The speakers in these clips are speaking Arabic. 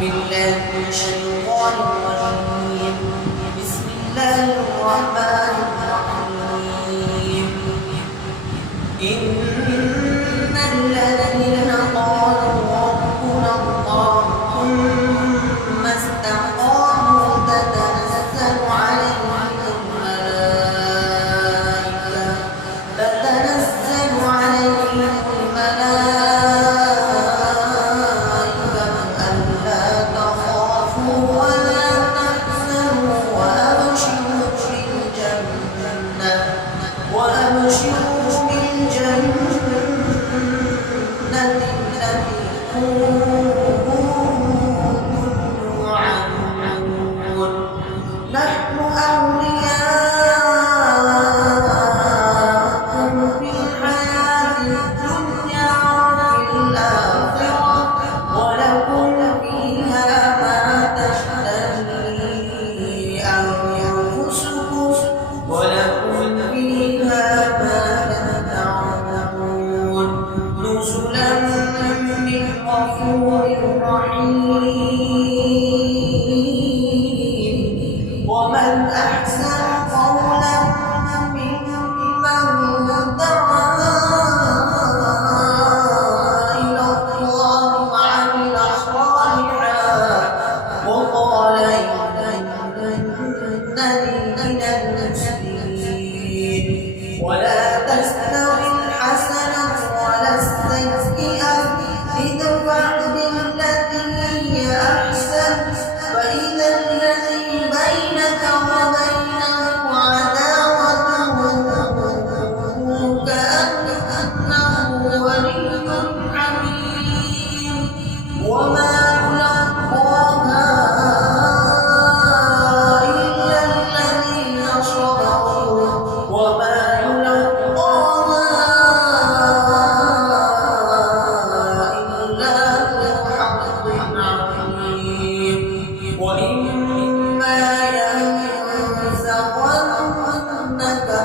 بالله من الشيطان الرجيم. بسم الله الرحمن الرحيم. إن الذين قالوا ربنا الله ثم استقاموا تتنزل عليهم الملائكة ألا تخافوا ولا تحزنوا وأبشروا بالجنة التي كنتم توعدون. نحن أولياؤكم في الحياة الدنيا وفي الآخرة ولكم فيها ما تشتهي أنفسكم ولكم فيها ما تدعون. نزلا من غفور رحيم. ومن أحسن قولا ممن دعا إلى الله وعمل صالحا وقال إنني من المسلمين. ولا تستوي الحسنة ولا السيئة ادفع بالتي هي أحسن فإذا الذي بينك وبينه عداوة كأنه ولي حميم. وما يلقاها إلا الذين صبروا وما يلقاها إلا ذو حظ عظيم. وإما ينزغنك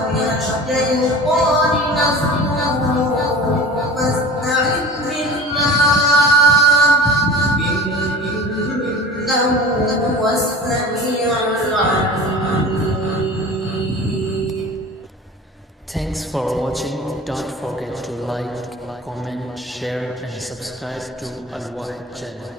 من الشيطان نزغ فاستعذ بالله إنه هو السميع العليم. Thanks for watching. Don't forget to like, comment, share and subscribe to Al Wahid channel.